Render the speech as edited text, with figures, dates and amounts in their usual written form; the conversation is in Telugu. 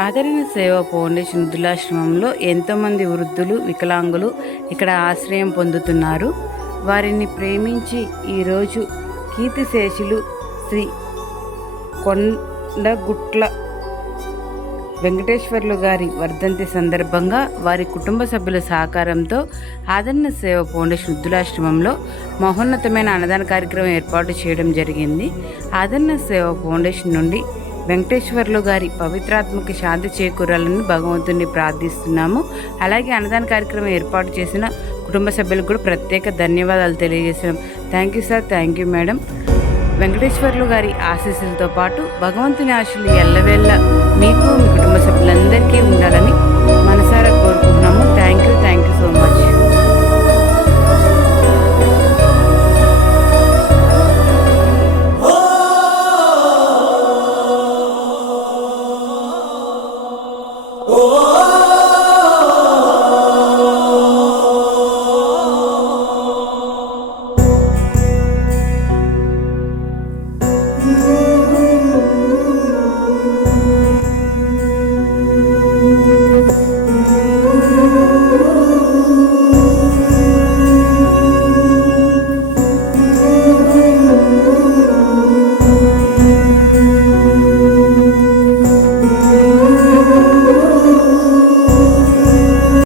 ఆదరణ సేవ ఫౌండేషన్ వృద్ధులాశ్రమంలో ఎంతోమంది వృద్ధులు వికలాంగులు ఇక్కడ ఆశ్రయం పొందుతున్నారు. వారిని ప్రేమించి ఈరోజు కీర్తిశేషులు శ్రీ కొండగుట్ల వెంకటేశ్వర్లు గారి వర్ధంతి సందర్భంగా వారి కుటుంబ సభ్యుల సహకారంతో ఆదరణ సేవ ఫౌండేషన్ వృద్ధులాశ్రమంలో మహోన్నతమైన అన్నదాన కార్యక్రమం ఏర్పాటు చేయడం జరిగింది. ఆదరణ సేవ ఫౌండేషన్ నుండి వెంకటేశ్వర్లు గారి పవిత్రాత్మక శాంతి చేకూరాలని భగవంతుని ప్రార్థిస్తున్నాము. అలాగే అన్నదాన కార్యక్రమం ఏర్పాటు చేసిన కుటుంబ సభ్యులకు కూడా ప్రత్యేక ధన్యవాదాలు తెలియజేస్తున్నాం. Thank you sir, thank you madam. Venkateswarlu గారి ఆశీస్సులతో పాటు భగవంతుని ఆశీస్సులు ఎల్లవేళ్ళ మీకు మీ కుటుంబ సభ్యులందరికీ ఉండాలని మనసారా కోరుకుంటున్నాము. Thank you so much. Oh